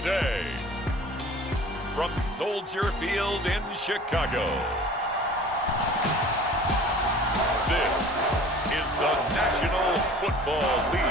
today, from Soldier Field in Chicago, this is the National Football League.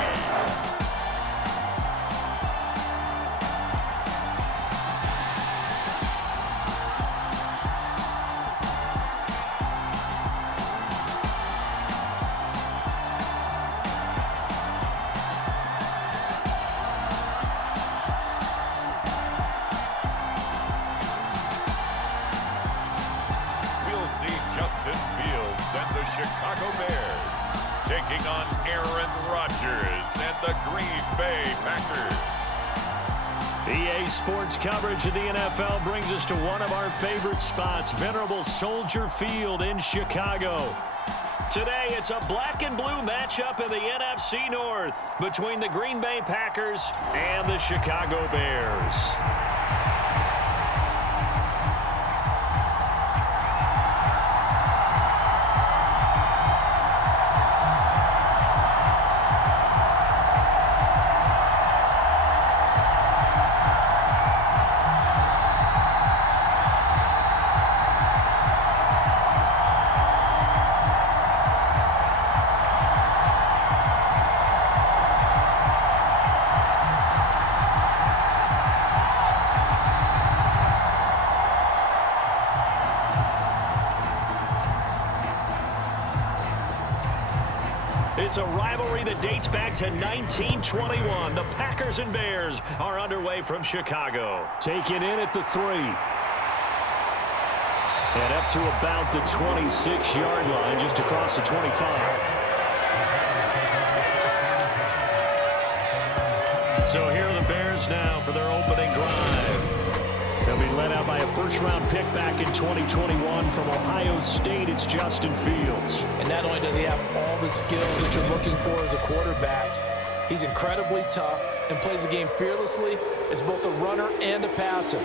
Chicago Bears taking on Aaron Rodgers and the Green Bay Packers. EA Sports coverage of the NFL brings us to one of our favorite spots, venerable Soldier Field in Chicago. Today, it's a black and blue matchup in the NFC North between the Green Bay Packers and the Chicago Bears. It's a rivalry that dates back to 1921. The Packers and Bears are underway from Chicago. Taken in at the 3. And up to about the 26-yard line, just across the 25. So here are the Bears now for their opening drive. They'll be led out by a first-round pick back in 2021 from Ohio State. It's Justin Fields. And not only does he have all the skills that you're looking for as a quarterback, he's incredibly tough and plays the game fearlessly as both a runner and a passer.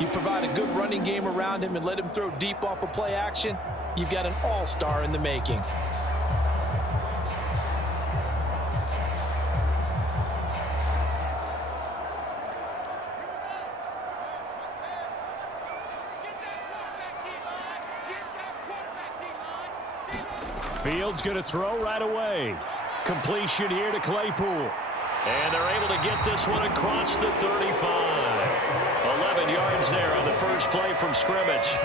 You provide a good running game around him and let him throw deep off of play action, you've got an all-star in the making. Fields going to throw right away. Completion here to Claypool. And they're able to get this one across the 35. 11 yards there on the first play from scrimmage.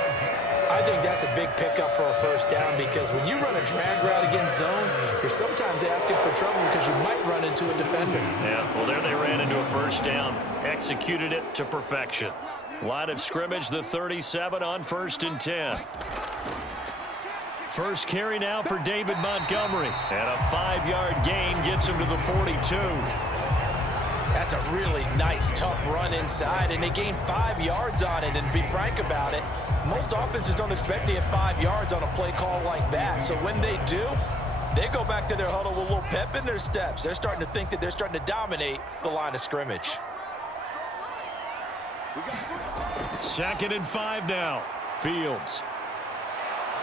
I think that's a big pickup for a first down because when you run a drag route against zone, you're sometimes asking for trouble because you might run into a defender. Yeah, well, there they ran into a first down. Executed it to perfection. Line of scrimmage, the 37 on 1st and 10. First carry now for David Montgomery. And a 5-yard gain gets him to the 42. That's a really nice, tough run inside, and they gained 5 yards on it. And to be frank about it, most offenses don't expect to get 5 yards on a play call like that. So when they do, they go back to their huddle with a little pep in their steps. They're starting to think that they're starting to dominate the line of scrimmage. 2nd and 5 now. Fields.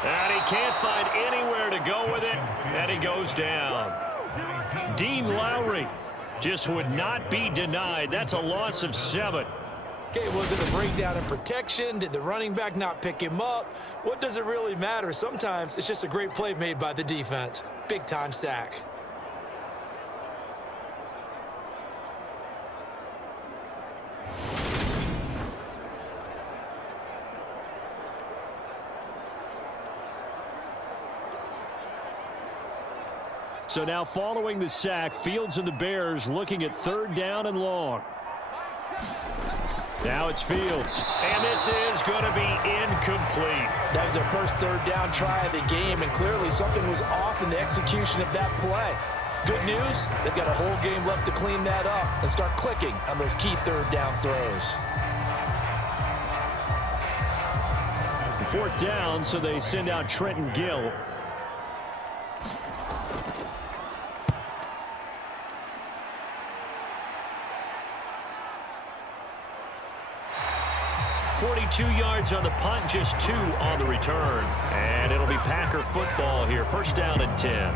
And he can't find anywhere to go with it, and he goes down. Dean Lowry just would not be denied. That's a loss of 7. Okay, was it a breakdown in protection? Did the running back not pick him up? What does it really matter? Sometimes it's just a great play made by the defense. Big-time sack. So now following the sack, Fields and the Bears looking at 3rd down and long. Now it's Fields. And this is going to be incomplete. That was their first 3rd down try of the game, and clearly something was off in the execution of that play. Good news, they've got a whole game left to clean that up and start clicking on those key 3rd down throws. 4th down, so they send out Trenton Gill. .42 yards on the punt, just 2 on the return. And it'll be Packer football here. 1st down and 10.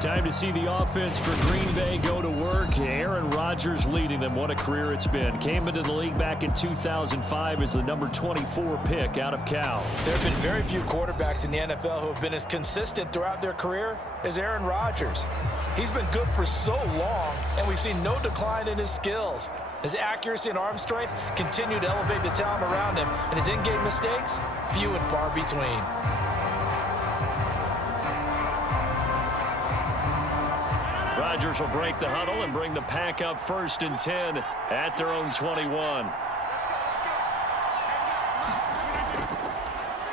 Time to see the offense for Green Bay go to work. Aaron Rodgers leading them. What a career it's been. Came into the league back in 2005 as the number 24 pick out of Cal. There have been very few quarterbacks in the NFL who have been as consistent throughout their career as Aaron Rodgers. He's been good for so long, and we've seen no decline in his skills. His accuracy and arm strength continue to elevate the talent around him, and his in-game mistakes, few and far between. Rodgers will break the huddle and bring the pack up 1st and 10 at their own 21.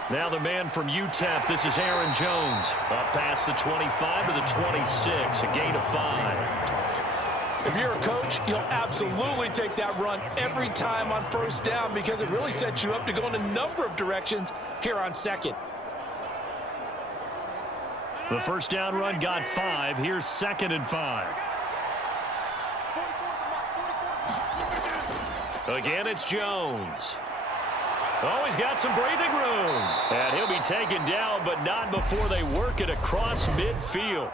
Now the man from UTEP, this is Aaron Jones. Up past the 25 to the 26, a gain of 5. If you're a coach, you'll absolutely take that run every time on 1st down because it really sets you up to go in a number of directions here on 2nd. The 1st down run got 5. Here's 2nd and 5. Again, it's Jones. Oh, he's got some breathing room. And he'll be taken down, but not before they work it across midfield.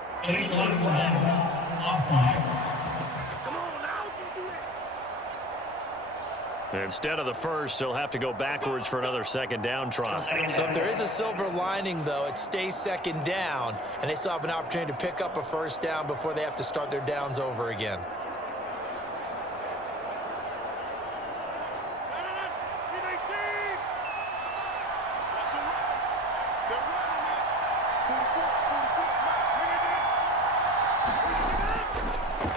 Instead of the 1st, they'll have to go backwards for another 2nd down try. So if there is a silver lining, though, it stays 2nd down, and they still have an opportunity to pick up a 1st down before they have to start their downs over again.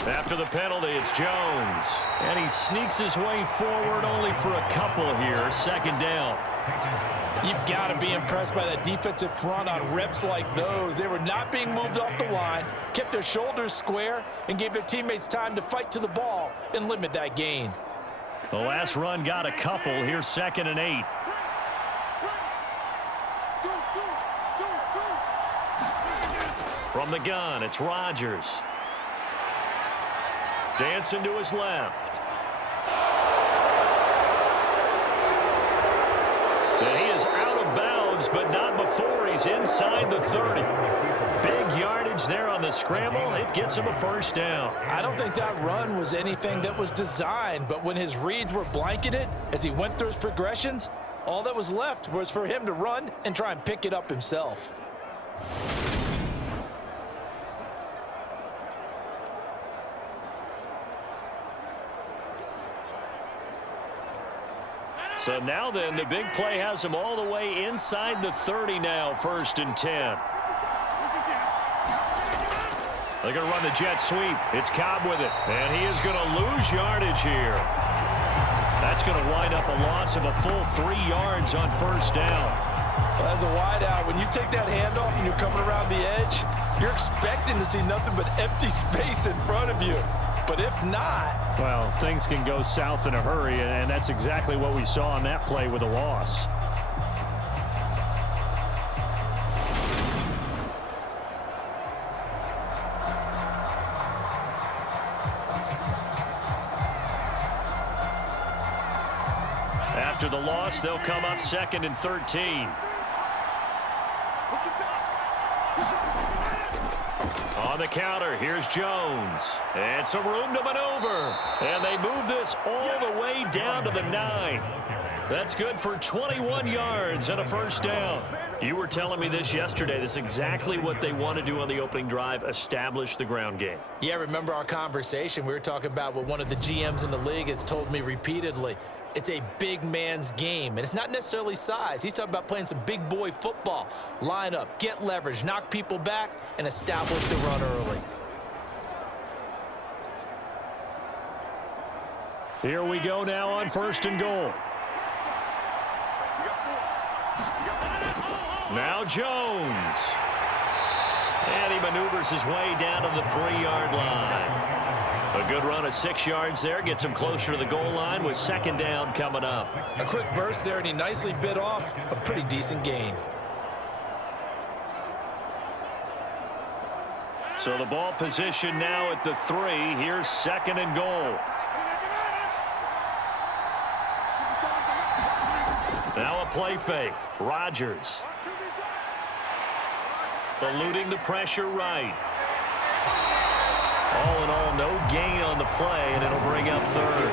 After the penalty, it's Jones. And he sneaks his way forward only for a couple here. 2nd down. You've got to be impressed by that defensive front on reps like those. They were not being moved off the line, kept their shoulders square, and gave their teammates time to fight to the ball and limit that gain. The last run got a couple. Here's 2nd and 8. From the gun, it's Rodgers. Dancing to his left. And he is out of bounds, but not before he's inside the 30. Big yardage there on the scramble. It gets him a 1st down. I don't think that run was anything that was designed, but when his reads were blanketed as he went through his progressions, all that was left was for him to run and try and pick it up himself. So now then, the big play has him all the way inside the 30 now, 1st and 10. They're going to run the jet sweep. It's Cobb with it, and he is going to lose yardage here. That's going to wind up a loss of a full 3 yards on 1st down. Well, as a wideout, when you take that handoff and you're coming around the edge, you're expecting to see nothing but empty space in front of you. But if not... Well, things can go south in a hurry, and that's exactly what we saw on that play with a loss. After the loss, they'll come up 2nd and 13. On the counter, here's Jones. And some room to maneuver. And they move this all the way down to the 9. That's good for 21 yards and a 1st down. You were telling me this yesterday. This is exactly what they want to do on the opening drive, establish the ground game. Yeah, remember our conversation? We were talking about what one of the GMs in the league has told me repeatedly. It's a big man's game, and it's not necessarily size. He's talking about playing some big boy football. Line up, get leverage, knock people back, and establish the run early. Here we go now on 1st and goal. Now Jones. And he maneuvers his way down to the 3-yard line. A good run of 6 yards there gets him closer to the goal line with 2nd down coming up. A quick burst there, and he nicely bit off a pretty decent gain. So the ball position now at the 3. Here's 2nd and goal. Now a play fake. Rodgers. Eluding the pressure right. All in all, no gain on the play, and it'll bring up third.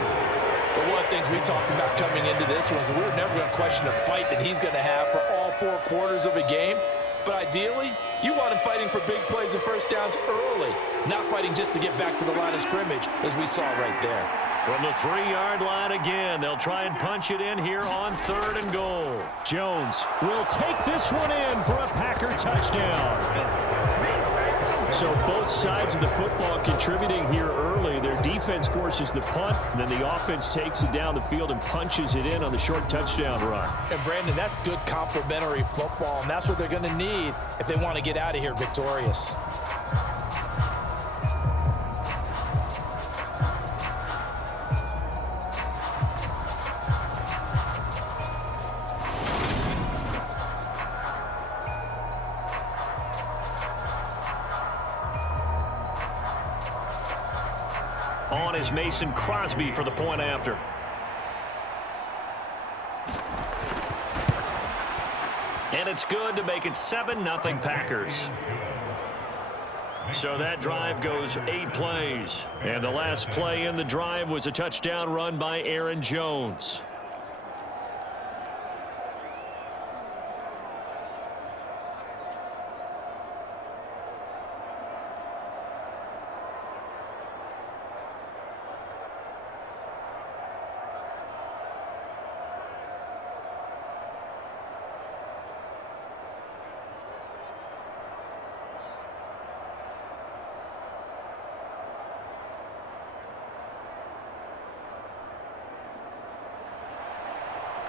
But one of the things we talked about coming into this one is we're never going to question the fight that he's going to have for all 4 quarters of a game. But ideally, you want him fighting for big plays and first downs early, not fighting just to get back to the line of scrimmage, as we saw right there. From the 3-yard line again, they'll try and punch it in here on 3rd and goal. Jones will take this one in for a Packer touchdown. So both sides of the football contributing here early. Their defense forces the punt, and then the offense takes it down the field and punches it in on the short touchdown run. And, Brandon, that's good complementary football, and that's what they're going to need if they want to get out of here victorious. On is Mason Crosby for the point after. And it's good to make it 7-0 Packers. So that drive goes 8 plays. And the last play in the drive was a touchdown run by Aaron Jones.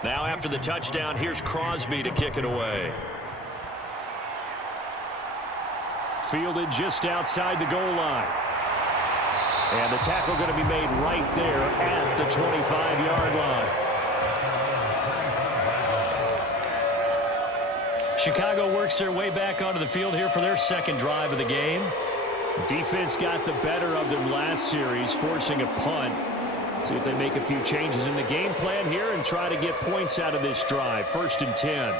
Now after the touchdown, here's Crosby to kick it away. Fielded just outside the goal line. And the tackle going to be made right there at the 25-yard line. Chicago works their way back onto the field here for their second drive of the game. Defense got the better of them last series, forcing a punt. See if they make a few changes in the game plan here and try to get points out of this drive. 1st and 10.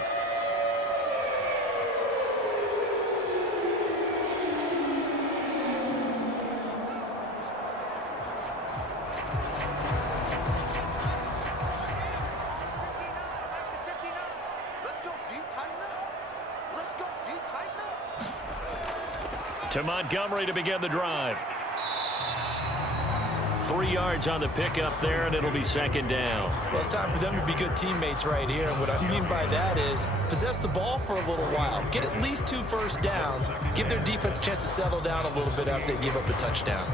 To Montgomery to begin the drive. 3 yards on the pickup there, and it'll be 2nd down. Well, it's time for them to be good teammates right here, and what I mean by that is possess the ball for a little while, get at least 2 first downs, give their defense a chance to settle down a little bit after they give up a touchdown.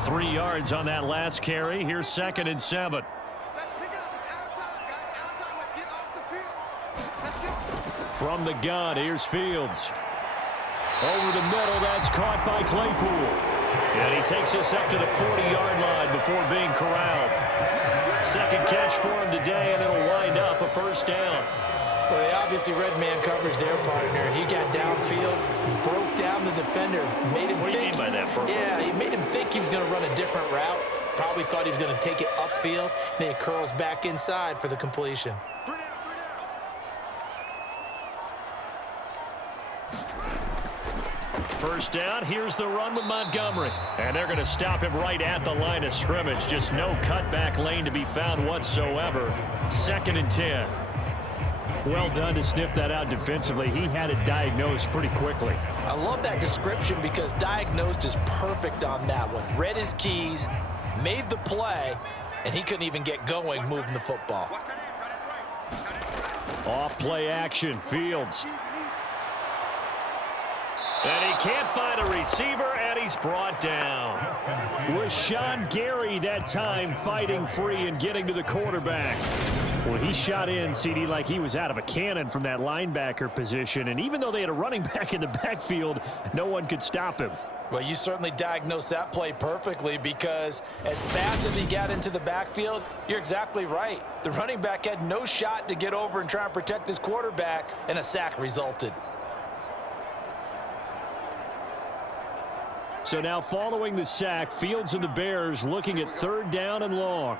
Three yards on that last carry. Here's 2nd and 7. From the gun, here's Fields. Over the middle, that's caught by Claypool. And he takes us up to the 40-yard line before being corralled. Second catch for him today, and it'll wind up a first down. Well, they obviously red man covers their partner, and he got downfield, broke down the defender, made him What do you mean by that, Purple? Yeah, he made him think he was going to run a different route. Probably thought he was going to take it upfield, then he curls back inside for the completion. First down, here's the run with Montgomery. And they're going to stop him right at the line of scrimmage. Just no cutback lane to be found whatsoever. 2nd and 10. Well done to sniff that out defensively. He had it diagnosed pretty quickly. I love that description because diagnosed is perfect on that one. Read his keys, made the play, and he couldn't even get going moving the football. Off play action, Fields. And he can't find a receiver, and he's brought down. Was Sean Gary that time fighting free and getting to the quarterback. Well, he shot in, CD, like he was out of a cannon from that linebacker position. And even though they had a running back in the backfield, no one could stop him. Well, you certainly diagnosed that play perfectly because as fast as he got into the backfield, you're exactly right. The running back had no shot to get over and try and protect his quarterback, and a sack resulted. So now following the sack, Fields and the Bears looking at 3rd down and long.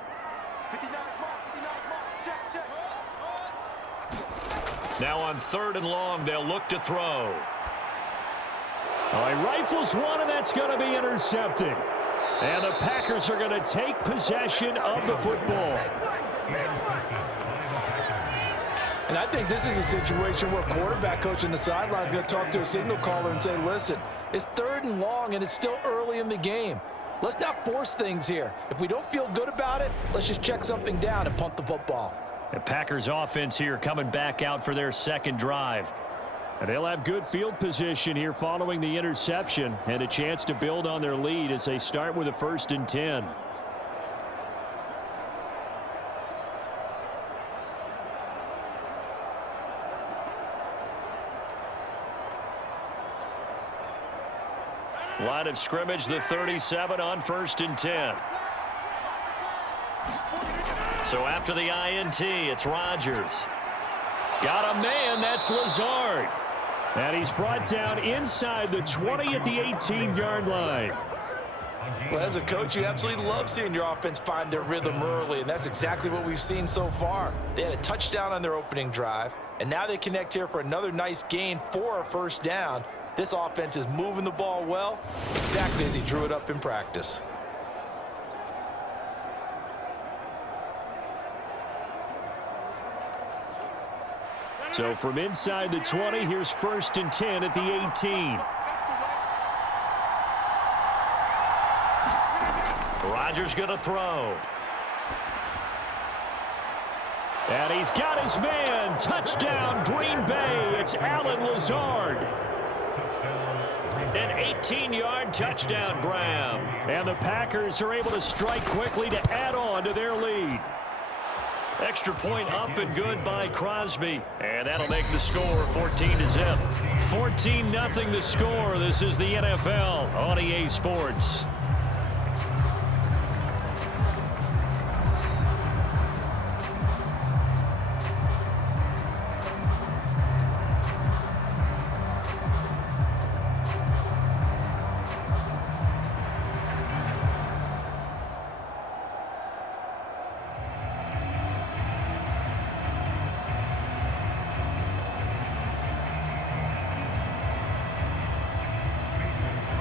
Now on 3rd and long, they'll look to throw. All right, rifles one, and that's going to be intercepted. And the Packers are going to take possession of the football. And I think this is a situation where quarterback coach on the sideline is going to talk to a signal caller and say, listen, it's 3rd and long, and it's still early in the game. Let's not force things here. If we don't feel good about it, let's just check something down and punt the football. The Packers offense here coming back out for their 2nd drive. And they'll have good field position here following the interception and a chance to build on their lead as they start with a 1st and 10. Line of scrimmage, the 37 on 1st and 10. So after the INT, it's Rodgers. Got a man, that's Lazard. And he's brought down inside the 20 at the 18-yard line. Well, as a coach, you absolutely love seeing your offense find their rhythm early, and that's exactly what we've seen so far. They had a touchdown on their opening drive, and now they connect here for another nice gain for a 1st down. This offense is moving the ball well, exactly as he drew it up in practice. So from inside the 20, here's 1st and 10 at the 18. Rodgers going to throw. And he's got his man. Touchdown, Green Bay. It's Allen Lazard. An 18-yard touchdown grab. And the Packers are able to strike quickly to add on to their lead. Extra point up and good by Crosby. And that'll make the score 14-0. 14-0 the score. This is the NFL on EA Sports.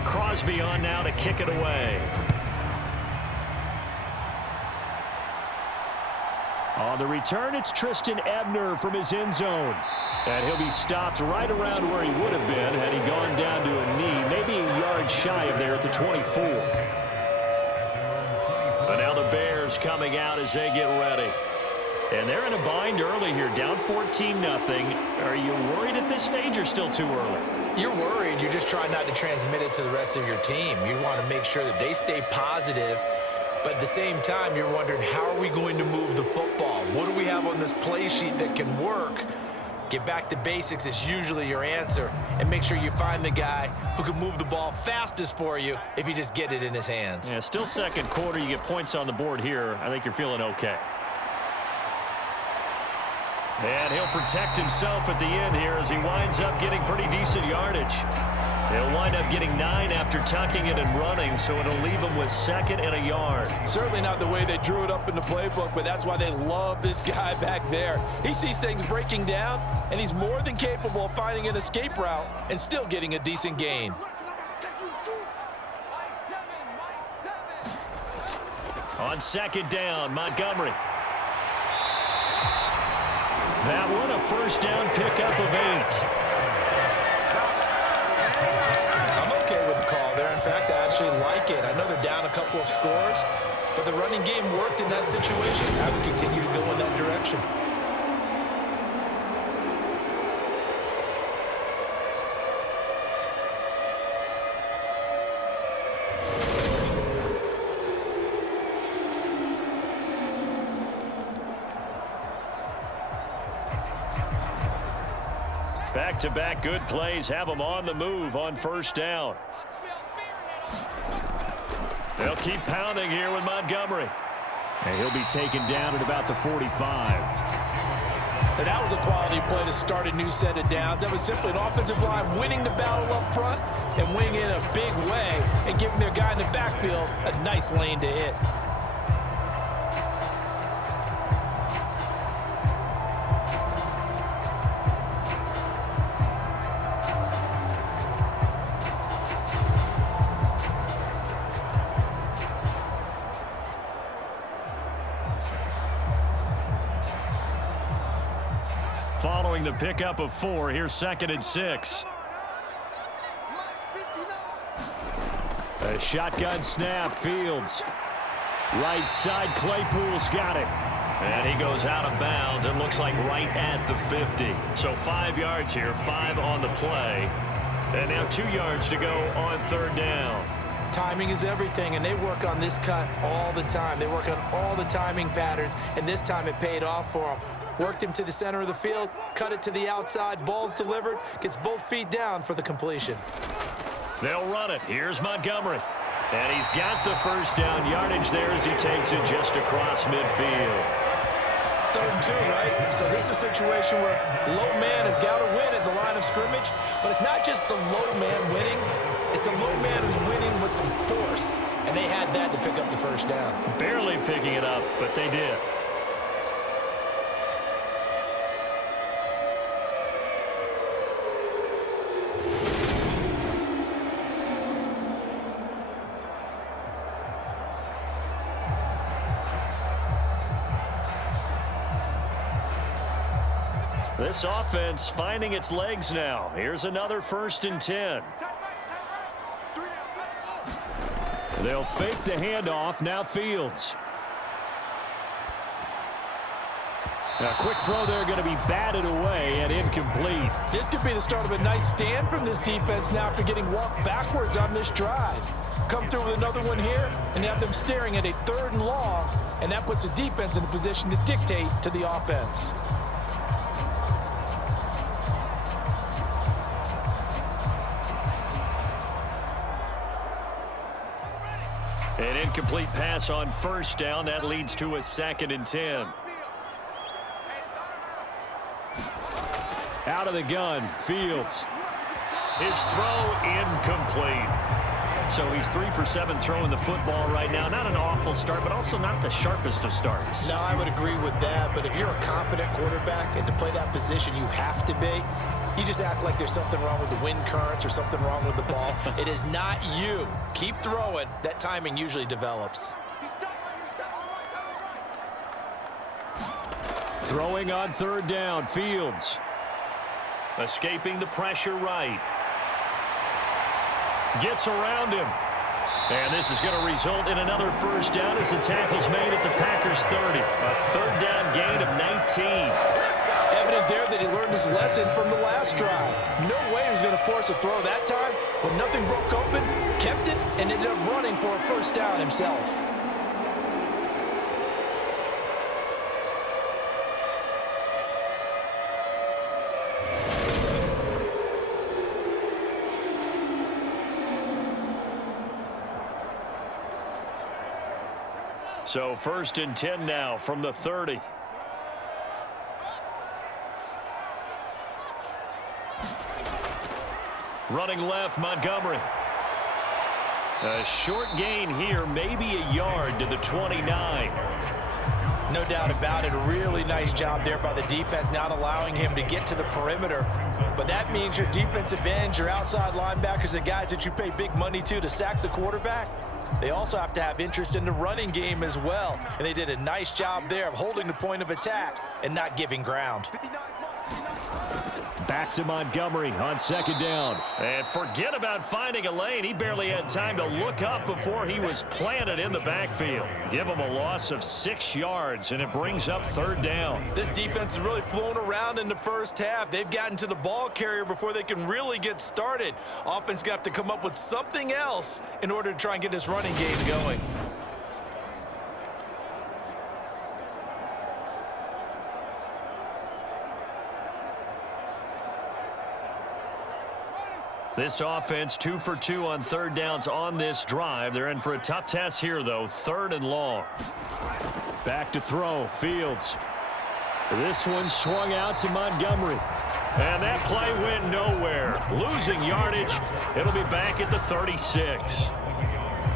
Crosby on now to kick it away. On the return, it's Tristan Ebner from his end zone. And he'll be stopped right around where he would have been had he gone down to a knee, maybe a yard shy of there at the 24. But now the Bears coming out as they get ready. And they're in a bind early here, down 14-0. Are you worried at this stage or still too early? You're worried. You're just trying not to transmit it to the rest of your team. You want to make sure that they stay positive, but at the same time, you're wondering, how are we going to move the football? What do we have on this play sheet that can work? Get back to basics is usually your answer, and make sure you find the guy who can move the ball fastest for you if you just get it in his hands. Yeah, still 2nd quarter. You get points on the board here. I think you're feeling okay. And he'll protect himself at the end here as he winds up getting pretty decent yardage. He'll wind up getting 9 after tucking it and running, so it'll leave him with 2nd and a yard. Certainly not the way they drew it up in the playbook, but that's why they love this guy back there. He sees things breaking down, and he's more than capable of finding an escape route and still getting a decent gain. On 2nd down, Montgomery. That one a 1st down pickup of 8. I'm okay with the call there. In fact, I actually like it. I know they're down a couple of scores, but the running game worked in that situation. I would continue to go in that direction. Back-to-back good plays have them on the move on 1st down. They'll keep pounding here with Montgomery. And he'll be taken down at about the 45. And that was a quality play to start a new set of downs. That was simply an offensive line winning the battle up front and wing in a big way and giving their guy in the backfield a nice lane to hit. Following the pickup of 4, here's 2nd and 6. A shotgun snap, Fields. Right side, Claypool's got it. And he goes out of bounds. It looks like right at the 50. So 5 yards here, 5 on the play. And now 2 yards to go on 3rd down. Timing is everything, and they work on this cut all the time. They work on all the timing patterns, and this time it paid off for them. Worked him to the center of the field, cut it to the outside, ball's delivered, gets both feet down for the completion. They'll run it. Here's Montgomery. And he's got the first down yardage there as he takes it just across midfield. 3rd and 2, right? So this is a situation where low man has got to win at the line of scrimmage, but it's not just the low man winning, it's the low man who's winning with some force, and they had that to pick up the first down. Barely picking it up, but they did. This offense finding its legs now. Here's another 1st and 10. They'll fake the handoff. Now Fields. A quick throw there going to be batted away and incomplete. This could be the start of a nice stand from this defense now after getting walked backwards on this drive. Come through with another one here and have them staring at a 3rd and long, and that puts the defense in a position to dictate to the offense. An incomplete pass on 1st down. That leads to a 2nd and 10. Out of the gun, Fields. His throw incomplete. So he's 3 for 7 throwing the football right now. Not an awful start, but also not the sharpest of starts. No, I would agree with that. But if you're a confident quarterback and to play that position, you have to be. You just act like there's something wrong with the wind currents or something wrong with the ball. It is not you. Keep throwing. That timing usually develops. Throwing on 3rd down, Fields. Escaping the pressure right. Gets around him. And this is going to result in another first down as the tackle's made at the Packers' 30. A 3rd down gain of 19. Evident there that he learned his lesson from the last drive. No way he was going to force a throw that time. When nothing broke open, kept it, and ended up running for a first down himself. So 1st and 10 now from the 30. Running left, Montgomery. A short gain here, maybe a yard to the 29. No doubt about it. A really nice job there by the defense, not allowing him to get to the perimeter. But that means your defensive ends, your outside linebackers, the guys that you pay big money to sack the quarterback, they also have to have interest in the running game as well. And they did a nice job there of holding the point of attack and not giving ground. Back to Montgomery on 2nd down. And forget about finding a lane. He barely had time to look up before he was planted in the backfield. Give him a loss of 6 yards, and it brings up 3rd down. This defense is really flown around in the first half. They've gotten to the ball carrier before they can really get started. Offense got to come up with something else in order to try and get this running game going. This offense 2 for 2 on 3rd downs on this drive. They're in for a tough test here, though. 3rd and long. Back to throw. Fields. This one swung out to Montgomery. And that play went nowhere. Losing yardage. It'll be back at the 36.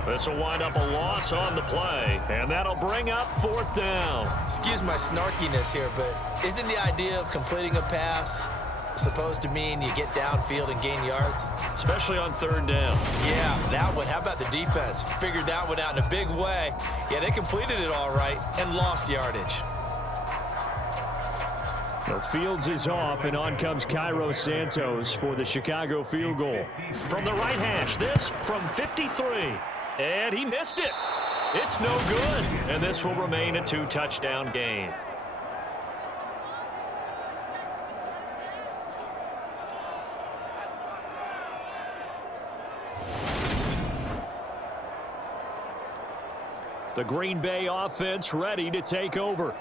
This will wind up a loss on the play, and that'll bring up 4th down. Excuse my snarkiness here, but isn't the idea of completing a pass supposed to mean you get downfield and gain yards? Especially on 3rd down. Yeah, that one. How about the defense? Figured that one out in a big way. Yeah, they completed it all right and lost yardage. The Fields is off, and on comes Cairo Santos for the Chicago field goal. From the right hash, this from 53. And he missed it. It's no good. And this will remain a 2-touchdown game. The Green Bay offense ready to take over.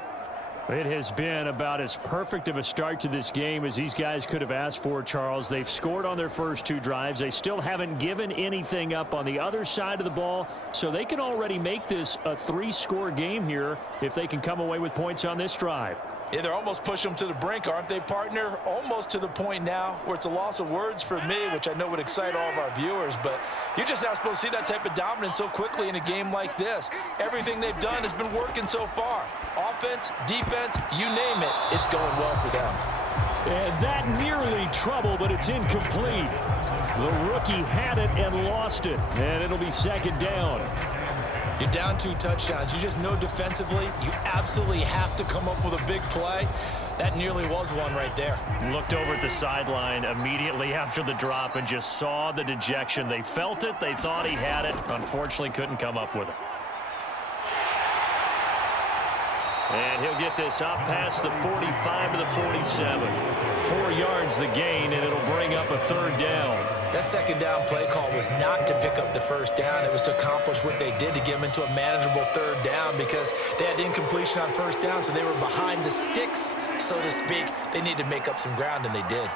It has been about as perfect of a start to this game as these guys could have asked for, Charles. They've scored on their first 2 drives. They still haven't given anything up on the other side of the ball, so they can already make this a 3-score game here if they can come away with points on this drive. Yeah, they're almost pushing them to the brink, aren't they, partner? Almost to the point now where it's a loss of words for me, which I know would excite all of our viewers, but you're just not supposed to see that type of dominance so quickly in a game like this. Everything they've done has been working so far. Offense, defense, you name it, it's going well for them. And that nearly trouble, but it's incomplete. The rookie had it and lost it, and it'll be 2nd down. You're down 2 touchdowns. You just know defensively you absolutely have to come up with a big play. That nearly was one right there. Looked over at the sideline immediately after the drop and just saw the dejection. They felt it. They thought he had it. Unfortunately, couldn't come up with it. And he'll get this up past the 45 to the 47. 4 yards the gain, and it'll bring up a 3rd down. That 2nd down play call was not to pick up the 1st down. It was to accomplish what they did to get them into a manageable 3rd down because they had incompletion on 1st down, so they were behind the sticks, so to speak. They needed to make up some ground, and they did.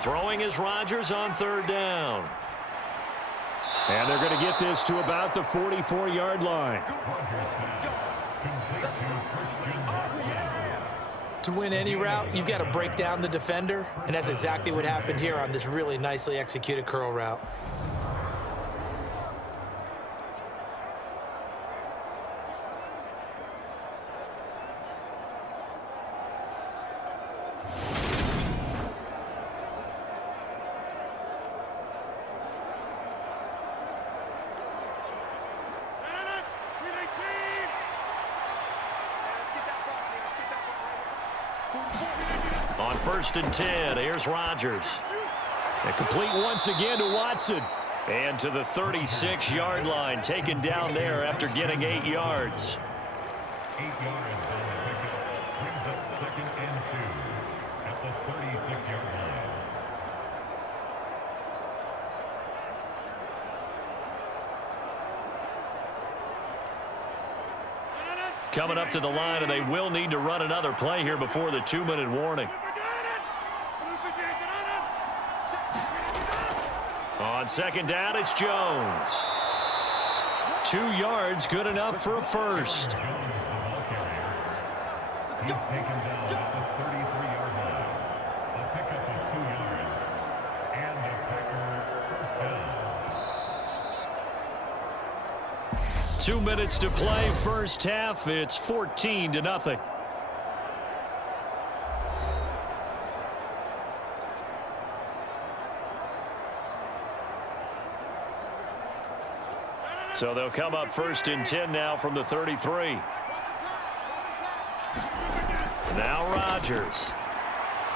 Throwing is Rodgers on 3rd down. And they're going to get this to about the 44-yard line. To win any route, you've got to break down the defender, and that's exactly what happened here on this really nicely executed curl route. On 1st and 10, here's Rodgers. And complete once again to Watson. And to the 36-yard line, taken down there after getting 8 yards. 8 yards on the pickup. Brings up 2nd and 2 at the 36-yard line. Coming up to the line, and they will need to run another play here before the 2-minute warning. On 2nd down, it's Jones. 2 yards, good enough for a first. He's taken down at the 33-yard line. A pickup of 2 yards. And a Packer first down. 2 minutes to play, first half. It's 14-0. So they'll come up 1st and 10 now from the 33. Now Rodgers.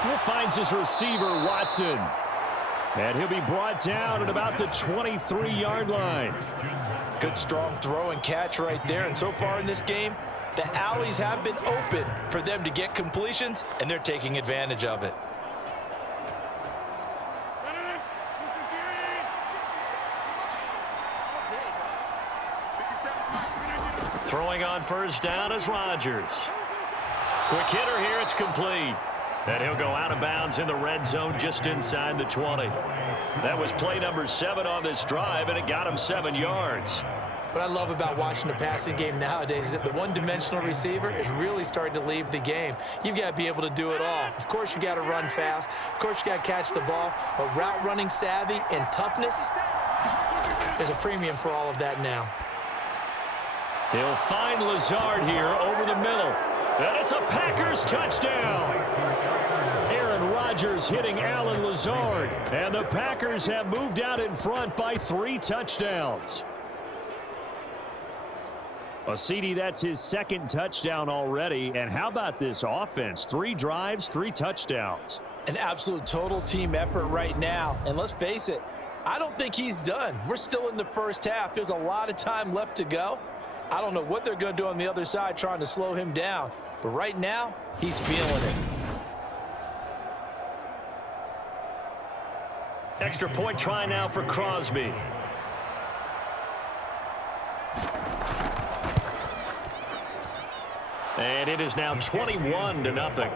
He finds his receiver, Watson. And he'll be brought down at about the 23-yard line. Good strong throw and catch right there. And so far in this game, the alleys have been open for them to get completions, and they're taking advantage of it. Throwing on 1st down is Rodgers. Quick hitter here, it's complete. And he'll go out of bounds in the red zone just inside the 20. That was play number 7 on this drive, and it got him 7 yards. What I love about watching the passing game nowadays is that the one-dimensional receiver is really starting to leave the game. You've got to be able to do it all. Of course, you got to run fast. Of course, you got to catch the ball. But route running savvy and toughness, there's a premium for all of that now. He'll find Lazard here over the middle. And it's a Packers touchdown. Aaron Rodgers hitting Alan Lazard. And the Packers have moved out in front by 3 touchdowns. Well, CD, that's his 2nd touchdown already. And how about this offense? 3 drives, 3 touchdowns. An absolute total team effort right now. And let's face it, I don't think he's done. We're still in the first half. There's a lot of time left to go. I don't know what they're going to do on the other side trying to slow him down. But right now, he's feeling it. Extra point try now for Crosby. And it is now 21-0.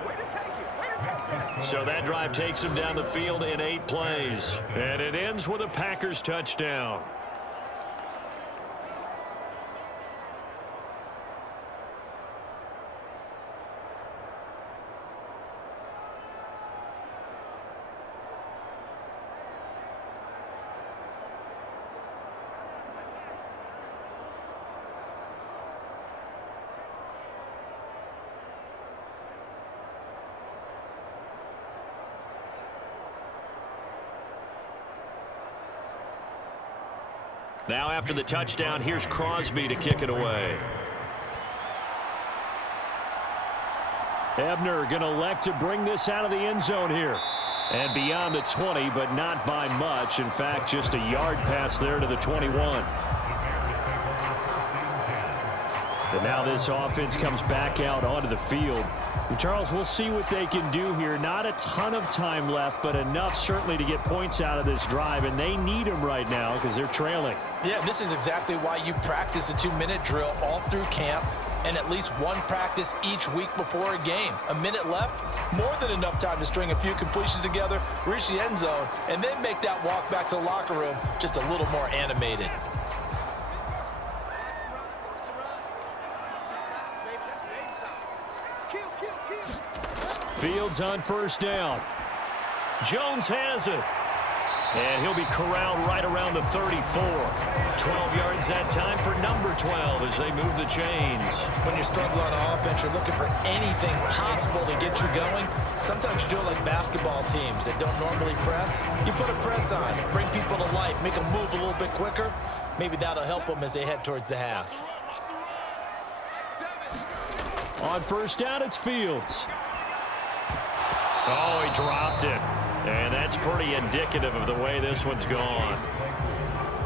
So that drive takes him down the field in 8 plays. And it ends with a Packers touchdown. Now after the touchdown, here's Crosby to kick it away. Ebner going to elect to bring this out of the end zone here. And beyond the 20, but not by much. In fact, just a yard pass there to the 21. And now this offense comes back out onto the field. And Charles, we'll see what they can do here. Not a ton of time left, but enough certainly to get points out of this drive. And they need them right now because they're trailing. Yeah, this is exactly why you practice a 2-minute drill all through camp and at least one practice each week before a game. A minute left, more than enough time to string a few completions together, reach the end zone, and then make that walk back to the locker room just a little more animated. Fields on first down. Jones has it. And he'll be corralled right around the 34. 12 yards that time for number 12 as they move the chains. When you're struggling on offense, you're looking for anything possible to get you going. Sometimes you do it like basketball teams that don't normally press. You put a press on, bring people to life, make them move a little bit quicker. Maybe that'll help them as they head towards the half. On first down, it's Fields. Oh, he dropped it. And that's pretty indicative of the way this one's gone.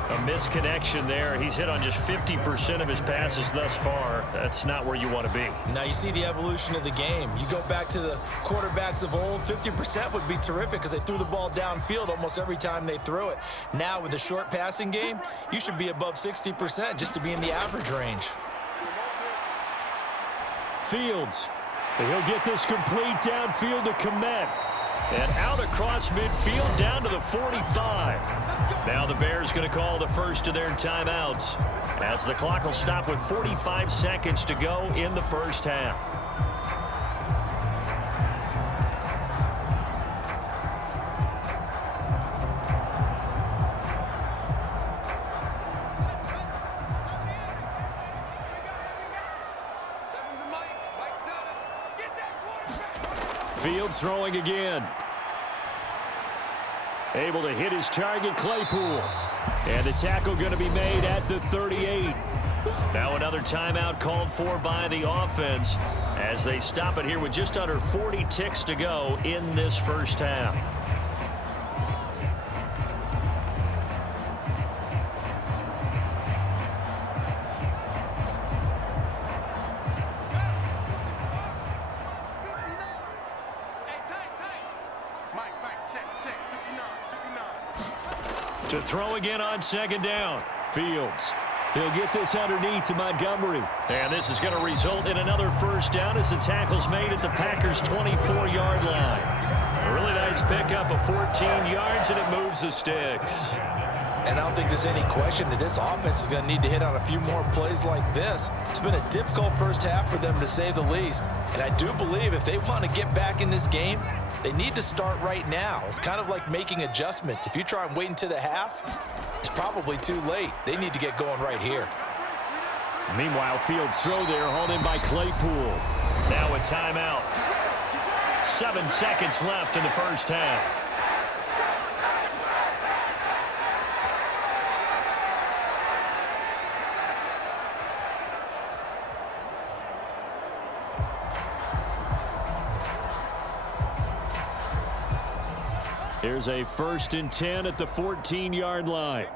A misconnection there. He's hit on just 50% of his passes thus far. That's not where you want to be. Now you see the evolution of the game. You go back to the quarterbacks of old, 50% would be terrific because they threw the ball downfield almost every time they threw it. Now with the short passing game, you should be above 60% just to be in the average range. Fields. He'll get this complete downfield to Kmet. And out across midfield down to the 45. Now the Bears going to call the first of their timeouts as the clock will stop with 45 seconds to go in the first half. Fields throwing again. Able to hit his target, Claypool. And the tackle going to be made at the 38. Now another timeout called for by the offense as they stop it here with just under 40 ticks to go in this first half. To throw again on second down. Fields. He'll get this underneath to Montgomery. And this is going to result in another first down as the tackle's made at the Packers' 24-yard line. A really nice pickup of 14 yards, and it moves the sticks. And I don't think there's any question that this offense is going to need to hit on a few more plays like this. It's been a difficult first half for them, to say the least. And I do believe if they want to get back in this game, they need to start right now. It's kind of like making adjustments. If you try and wait until the half, it's probably too late. They need to get going right here. Meanwhile, Fields' throw there, hauled in by Claypool. Now a timeout. 7 seconds left in the first half. Here's a 1st and 10 at the 14-yard line.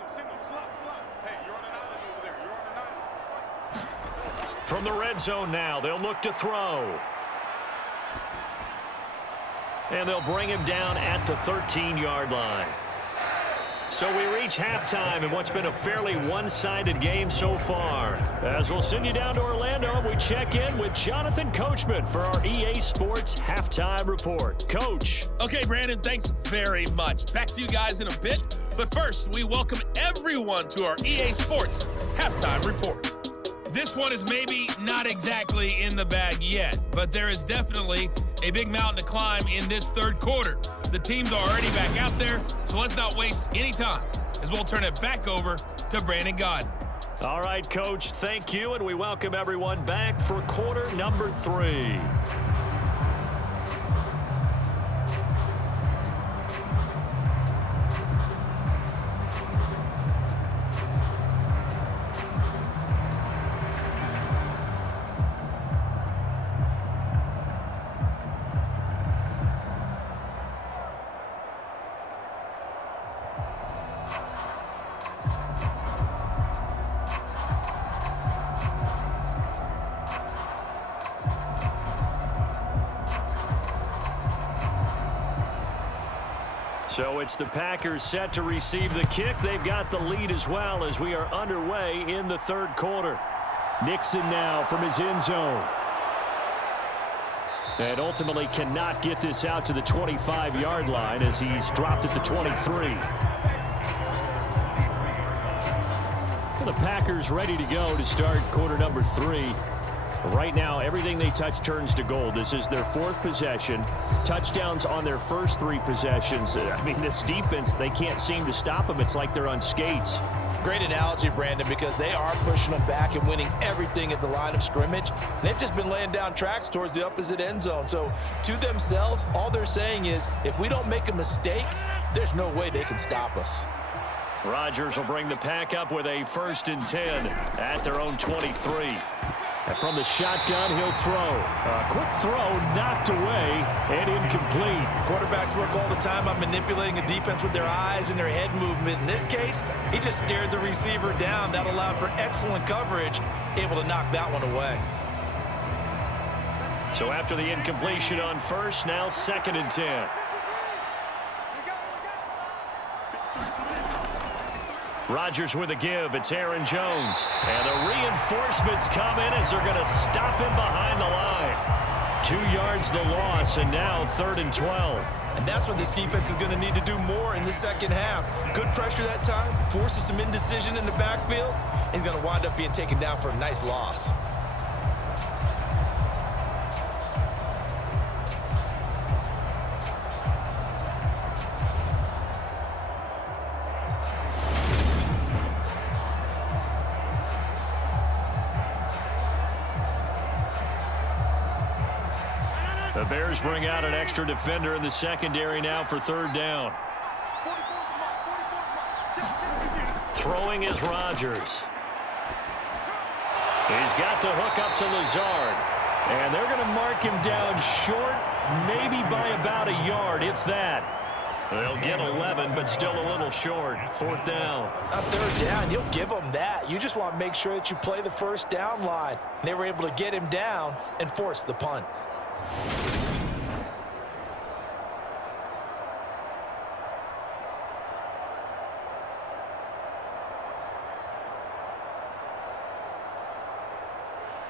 From the red zone now, they'll look to throw. And they'll bring him down at the 13-yard line. So we reach halftime in what's been a fairly one-sided game so far. As we'll send you down to Orlando, we check in with Jonathan Coachman for our EA Sports Halftime Report. Coach. Okay, Brandon, thanks very much. Back to you guys in a bit. But first, we welcome everyone to our EA Sports Halftime Report. This one is maybe not exactly in the bag yet, but there is definitely a big mountain to climb in this third quarter. The teams are already back out there, so let's not waste any time as we'll turn it back over to Brandon Godden. All right, Coach, thank you, and we welcome everyone back for quarter number 3. So it's the Packers set to receive the kick. They've got the lead as well as we are underway in the third quarter. Nixon now from his end zone. And ultimately cannot get this out to the 25-yard line as he's dropped at the 23. Well, the Packers ready to go to start quarter number 3. Right now, everything they touch turns to gold. This is their 4th possession. Touchdowns on their first 3 possessions. I mean, this defense, they can't seem to stop them. It's like they're on skates. Great analogy, Brandon, because they are pushing them back and winning everything at the line of scrimmage. They've just been laying down tracks towards the opposite end zone. So to themselves, all they're saying is, if we don't make a mistake, there's no way they can stop us. Rodgers will bring the pack up with a 1st and 10 at their own 23. And from the shotgun, he'll throw. A quick throw knocked away and incomplete. Quarterbacks work all the time on manipulating a defense with their eyes and their head movement. In this case, he just stared the receiver down. That allowed for excellent coverage, able to knock that one away. So after the incompletion on 1st, now 2nd and 10. Rodgers with a give. It's Aaron Jones. And the reinforcements come in as they're going to stop him behind the line. 2 yards the loss, and now 3rd and 12. And that's what this defense is going to need to do more in the second half. Good pressure that time, forces some indecision in the backfield. He's going to wind up being taken down for a nice loss. The Bears bring out an extra defender in the secondary now for 3rd down. Throwing is Rodgers. He's got the hook up to Lazard. And they're going to mark him down short, maybe by about a yard, if that. They'll get 11, but still a little short. 4th down. On 3rd down, you'll give them that. You just want to make sure that you play the 1st down line. They were able to get him down and force the punt.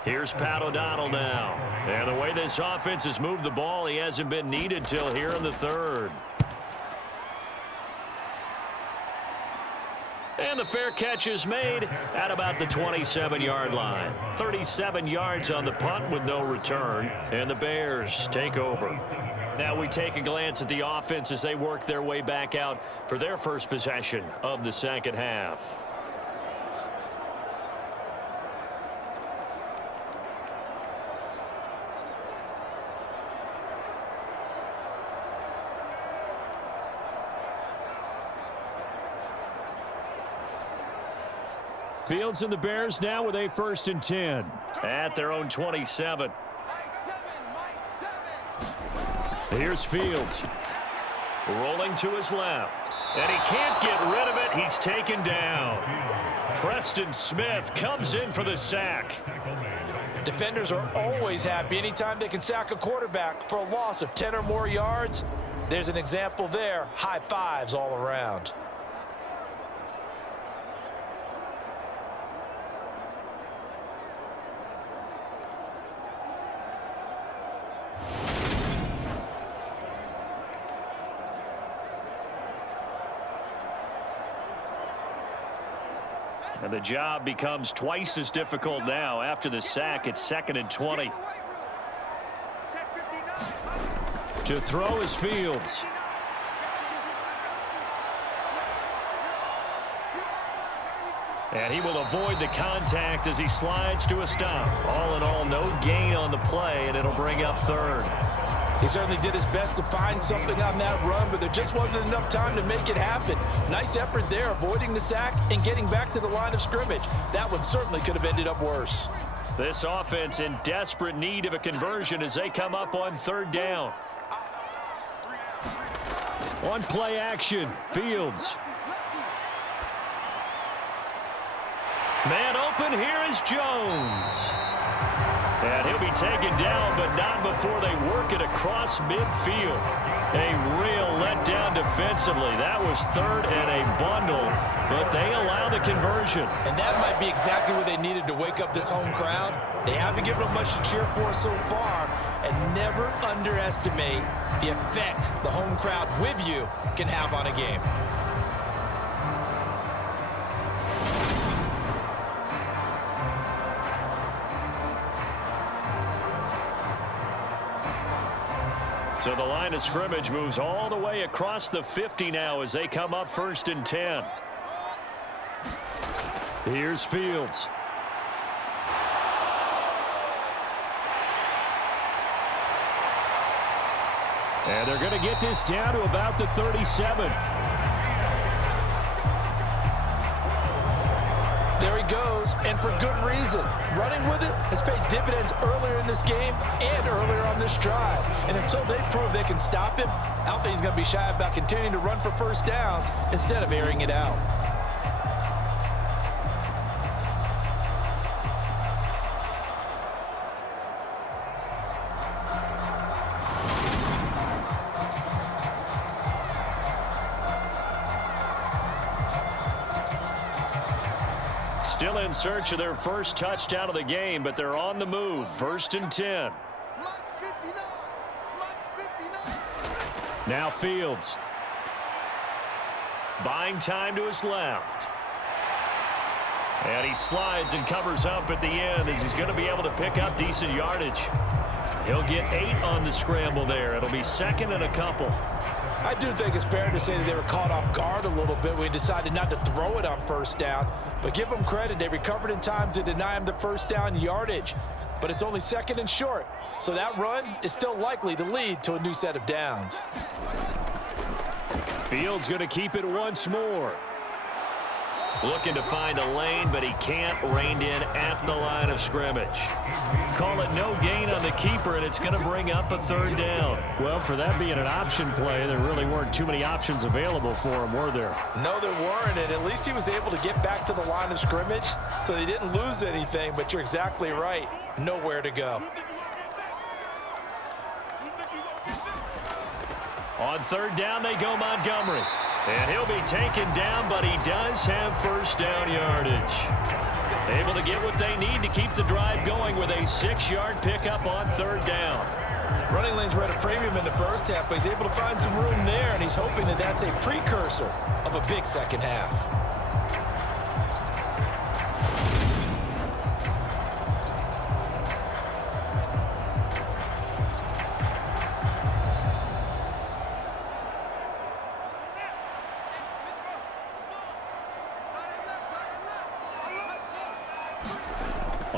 Here's Pat O'Donnell now. And the way this offense has moved the ball, he hasn't been needed till here in the 3rd. And the fair catch is made at about the 27-yard line. 37 yards on the punt with no return. And the Bears take over. Now we take a glance at the offense as they work their way back out for their first possession of the second half. Fields and the Bears now with a 1st and 10 at their own 27. Here's Fields rolling to his left, and he can't get rid of it. He's taken down. Preston Smith comes in for the sack. Defenders are always happy anytime they can sack a quarterback for a loss of 10 or more yards. There's an example there. High fives all around. And the job becomes twice as difficult now. After the sack, it's 2nd and 20. To throw is Fields. And he will avoid the contact as he slides to a stop. All in all, no gain on the play, and it'll bring up 3rd. He certainly did his best to find something on that run, but there just wasn't enough time to make it happen. Nice effort there, avoiding the sack and getting back to the line of scrimmage. That one certainly could have ended up worse. This offense in desperate need of a conversion as they come up on 3rd down. On play action, Fields. Man open, here is Jones. And he'll be taken down, but not before they work it across midfield. A real letdown defensively. That was 3rd and a bundle, but they allow the conversion. And that might be exactly what they needed to wake up this home crowd. They haven't given them much to cheer for so far, and never underestimate the effect the home crowd with you can have on a game. So the line of scrimmage moves all the way across the 50 now as they come up 1st and 10. Here's Fields. And they're going to get this down to about the 37. There he goes, and for good reason. Running with it has paid dividends earlier in this game and earlier on this drive. And until they prove they can stop him, I don't think he's going to be shy about continuing to run for 1st downs instead of airing it out. Still in search of their first touchdown of the game, but they're on the move. 1st and 10. Now Fields. Buying time to his left. And he slides and covers up at the end as he's going to be able to pick up decent yardage. He'll get 8 on the scramble there. It'll be 2nd and a couple. I do think it's fair to say that they were caught off guard a little bit when he decided not to throw it on 1st down. But give them credit, they recovered in time to deny him the 1st down yardage. But it's only 2nd and short, so that run is still likely to lead to a new set of downs. Fields going to keep it once more. Looking to find a lane, but he can't. Reined in at the line of scrimmage. Call it no gain on the keeper, and it's going to bring up a 3rd down. Well, for that being an option play, there really weren't too many options available for him, were there? No, there weren't, and at least he was able to get back to the line of scrimmage, so they didn't lose anything, but you're exactly right. Nowhere to go. On 3rd down, they go Montgomery. And he'll be taken down, but he does have 1st down yardage. Able to get what they need to keep the drive going with a 6-yard pickup on 3rd down. Running lanes were at a premium in the first half, but he's able to find some room there, and he's hoping that that's a precursor of a big second half.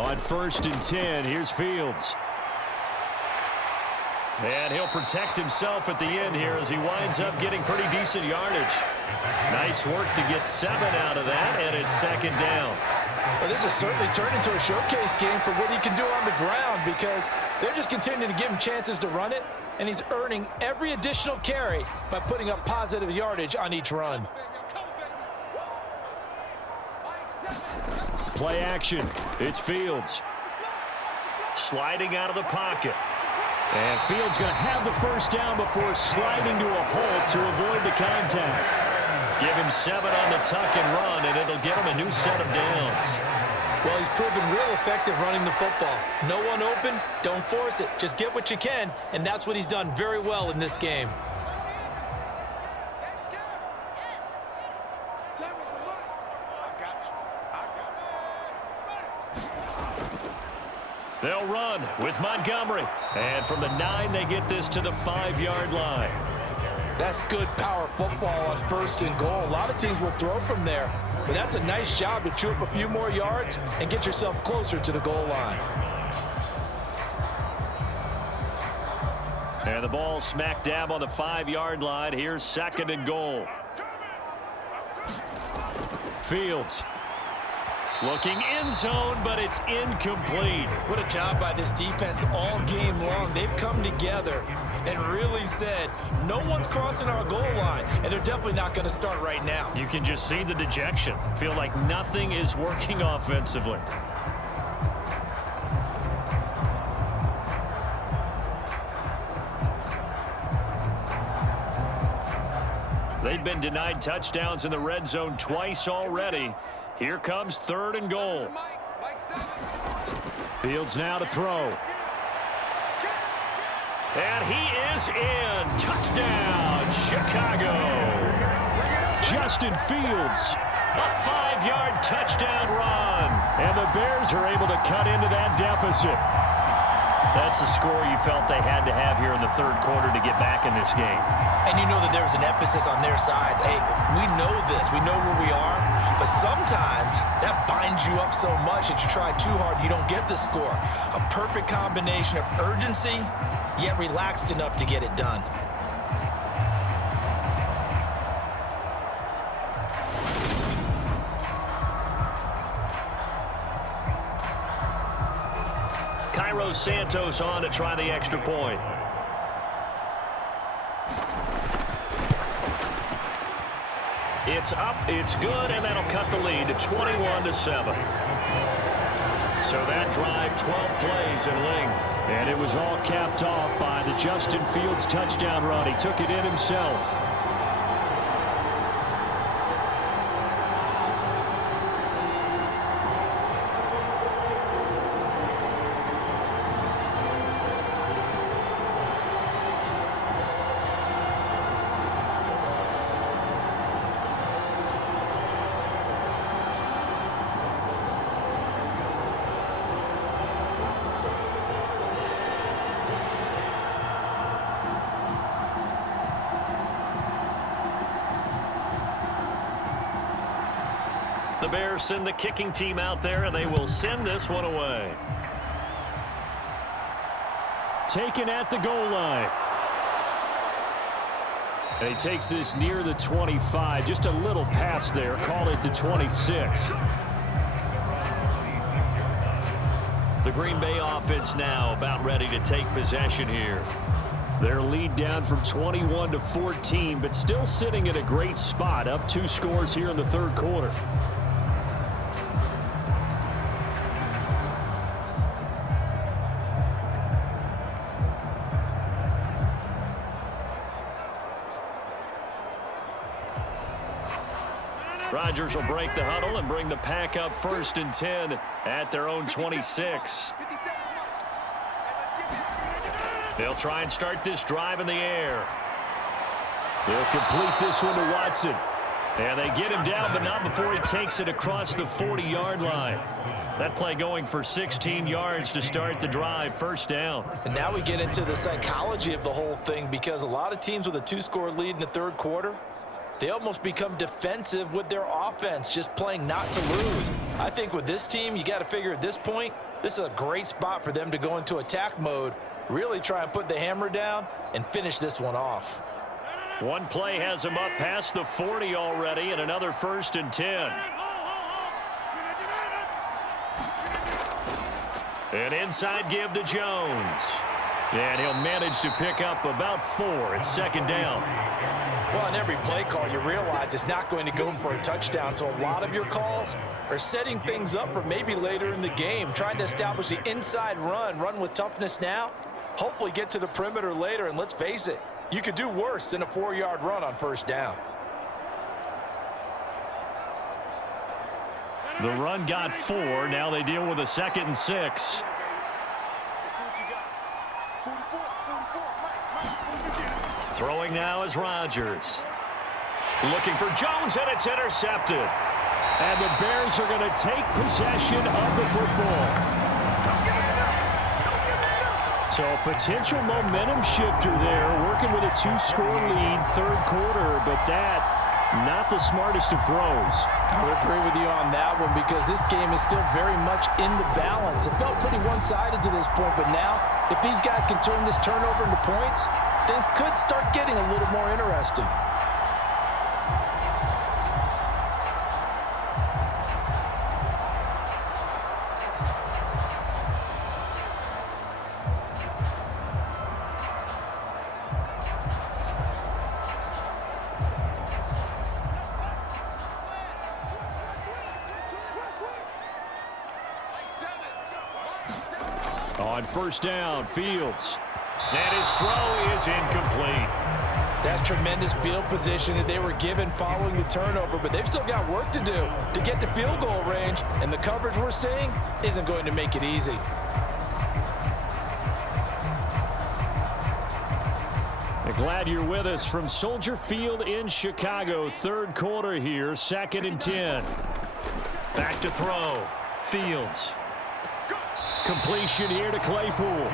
On 1st and 10, here's Fields. And he'll protect himself at the end here as he winds up getting pretty decent yardage. Nice work to get 7 out of that, and it's 2nd down. Well, this has certainly turned into a showcase game for what he can do on the ground because they're just continuing to give him chances to run it, and he's earning every additional carry by putting up positive yardage on each run. Play action. It's Fields. Sliding out of the pocket. And Fields going to have the 1st down before sliding to a halt to avoid the contact. Give him 7 on the tuck and run, and it'll give him a new set of downs. Well, he's proven real effective running the football. No one open, don't force it. Just get what you can, and that's what he's done very well in this game. They'll run with Montgomery. And from the 9, they get this to the 5-yard line. That's good power football on 1st and goal. A lot of teams will throw from there, but that's a nice job to chew up a few more yards and get yourself closer to the goal line. And the ball smack dab on the 5-yard line. Here's 2nd and goal. Fields. Looking end zone, but it's incomplete. What a job by this defense all game long. They've come together and really said, no one's crossing our goal line, and they're definitely not going to start right now. You can just see the dejection. Feel like nothing is working offensively. They've been denied touchdowns in the red zone twice already. Here comes 3rd and goal. Fields now to throw. And he is in. Touchdown, Chicago. Justin Fields, a 5-yard touchdown run. And the Bears are able to cut into that deficit. That's a score you felt they had to have here in the 3rd quarter to get back in this game. And you know that there's an emphasis on their side. Hey, we know this. We know where we are. But sometimes that binds you up so much that you try too hard, you don't get the score. A perfect combination of urgency, yet relaxed enough to get it done. Cairo Santos on to try the extra point. It's up, it's good, and that'll cut the lead to 21-7. So that drive, 12 plays in length. And it was all capped off by the Justin Fields touchdown run. He took it in himself. The Bears send the kicking team out there, and they will send this one away. Taken at the goal line. And he takes this near the 25. Just a little pass there. Call it the 26. The Green Bay offense now about ready to take possession here. Their lead down from 21-14, but still sitting in a great spot. Up 2 scores here in the 3rd quarter. Rodgers will break the huddle and bring the pack up 1st and 10 at their own 26. They'll try and start this drive in the air. They'll complete this one to Watson. And they get him down, but not before he takes it across the 40-yard line. That play going for 16 yards to start the drive. 1st down. And now we get into the psychology of the whole thing, because a lot of teams with a 2-score lead in the 3rd quarter, they almost become defensive with their offense, just playing not to lose. I think with this team, you got to figure at this point, This is a great spot for them to go into attack mode, really try and put the hammer down and finish this one off. One play has him up past the 40 already, and another 1st and 10. An inside give to Jones. And he'll manage to pick up about 4. It's 2nd down. Well, on every play call, you realize it's not going to go for a touchdown, so a lot of your calls are setting things up for maybe later in the game, trying to establish the inside run with toughness now, hopefully get to the perimeter later, and let's face it, you could do worse than a 4-yard run on 1st down. The run got 4. Now they deal with a 2nd and 6. Throwing now is Rodgers. Looking for Jones, and it's intercepted. And the Bears are going to take possession of the football. So a potential momentum shifter there, working with a 2-score lead, 3rd quarter, but that, not the smartest of throws. I would agree with you on that one because this game is still very much in the balance. It felt pretty one-sided to this point, but now, if these guys can turn this turnover into points, things could start getting a little more interesting. On 1st down, Fields. And his throw is incomplete. That's tremendous field position that they were given following the turnover, but they've still got work to do to get to field goal range, and the coverage we're seeing isn't going to make it easy. Glad you're with us from Soldier Field in Chicago. 3rd quarter here, 2nd and 10. Back to throw. Fields. Completion here to Claypool.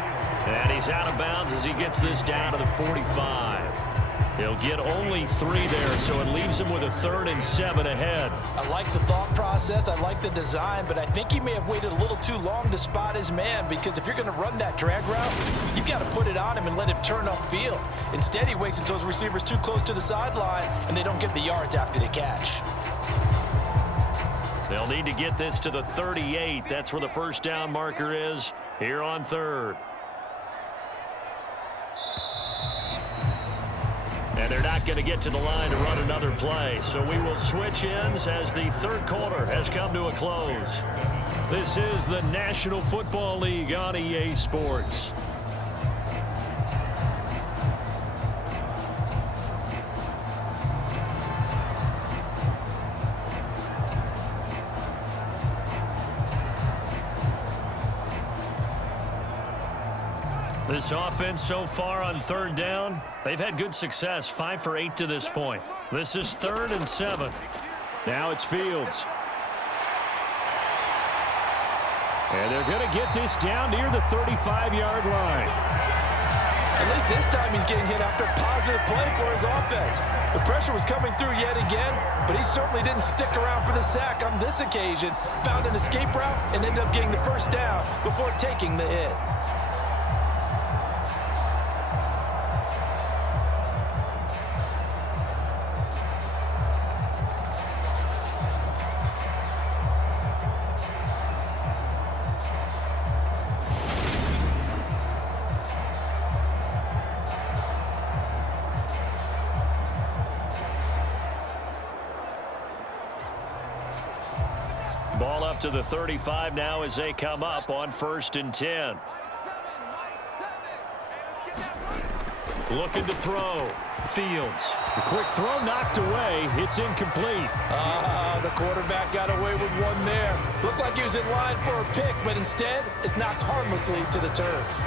And he's out of bounds as he gets this down to the 45. He'll get only 3 there, so it leaves him with a 3rd and 7 ahead. I like the thought process. I like the design, but I think he may have waited a little too long to spot his man because if you're going to run that drag route, you've got to put it on him and let him turn upfield. Instead, he waits until his receiver's too close to the sideline and they don't get the yards after the catch. They'll need to get this to the 38. That's where the 1st down marker is here on 3rd. And they're not going to get to the line to run another play. So we will switch ends as the 3rd quarter has come to a close. This is the National Football League on EA Sports. This offense so far on 3rd down, they've had good success, 5 for 8 to this point. This is 3rd and 7. Now it's Fields. And they're going to get this down near the 35-yard line. At least this time he's getting hit after a positive play for his offense. The pressure was coming through yet again, but he certainly didn't stick around for the sack on this occasion. Found an escape route and ended up getting the 1st down before taking the hit. Ball up to the 35 now as they come up on 1st and 10. Looking to throw. Fields. The quick throw knocked away. It's incomplete. The quarterback got away with one there. Looked like he was in line for a pick, but instead it's knocked harmlessly to the turf.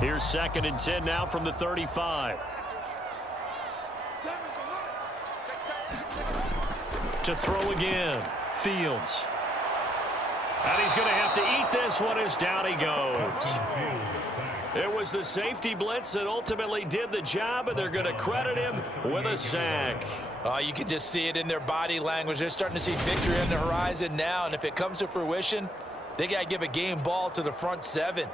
Here's 2nd and 10 now from the 35. to throw again. Fields. And he's going to have to eat this one as down he goes. It was the safety blitz that ultimately did the job, and they're going to credit him with a sack. Oh, you can just see it in their body language. They're starting to see victory on the horizon now, and if it comes to fruition, they got to give a game ball to the front seven.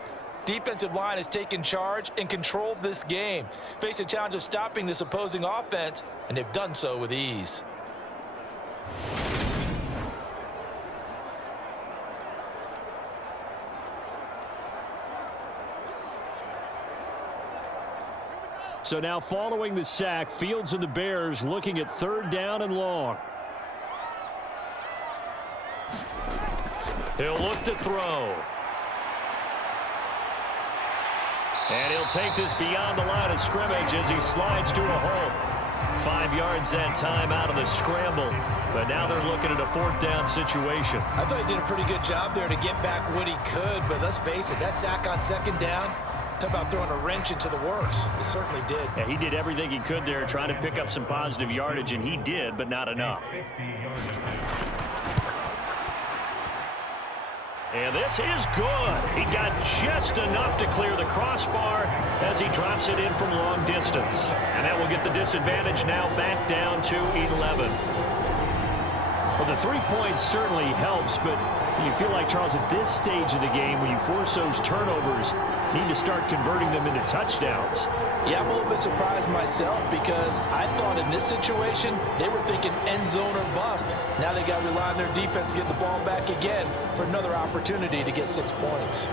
Defensive line has taken charge and controlled this game. Face a challenge of stopping this opposing offense, and they've done so with ease. So now following the sack, Fields and the Bears looking at 3rd down and long. He'll look to throw. And he'll take this beyond the line of scrimmage as he slides to a hole. 5 yards that time out of the scramble. But now they're looking at a 4th down situation. I thought he did a pretty good job there to get back what he could, but let's face it, that sack on 2nd down, talk about throwing a wrench into the works. It certainly did. Yeah, he did everything he could there, trying to pick up some positive yardage, and he did, but not enough. And this is good. He got just enough to clear the crossbar as he drops it in from long distance. And that will get the disadvantage now back down to 11. Well, the 3 points certainly helps, but you feel like, Charles, at this stage of the game, when you force those turnovers, you need to start converting them into touchdowns. Yeah, I'm a little bit surprised myself because I thought in this situation, they were thinking end zone or bust. Now they got to rely on their defense to get the ball back again for another opportunity to get 6 points.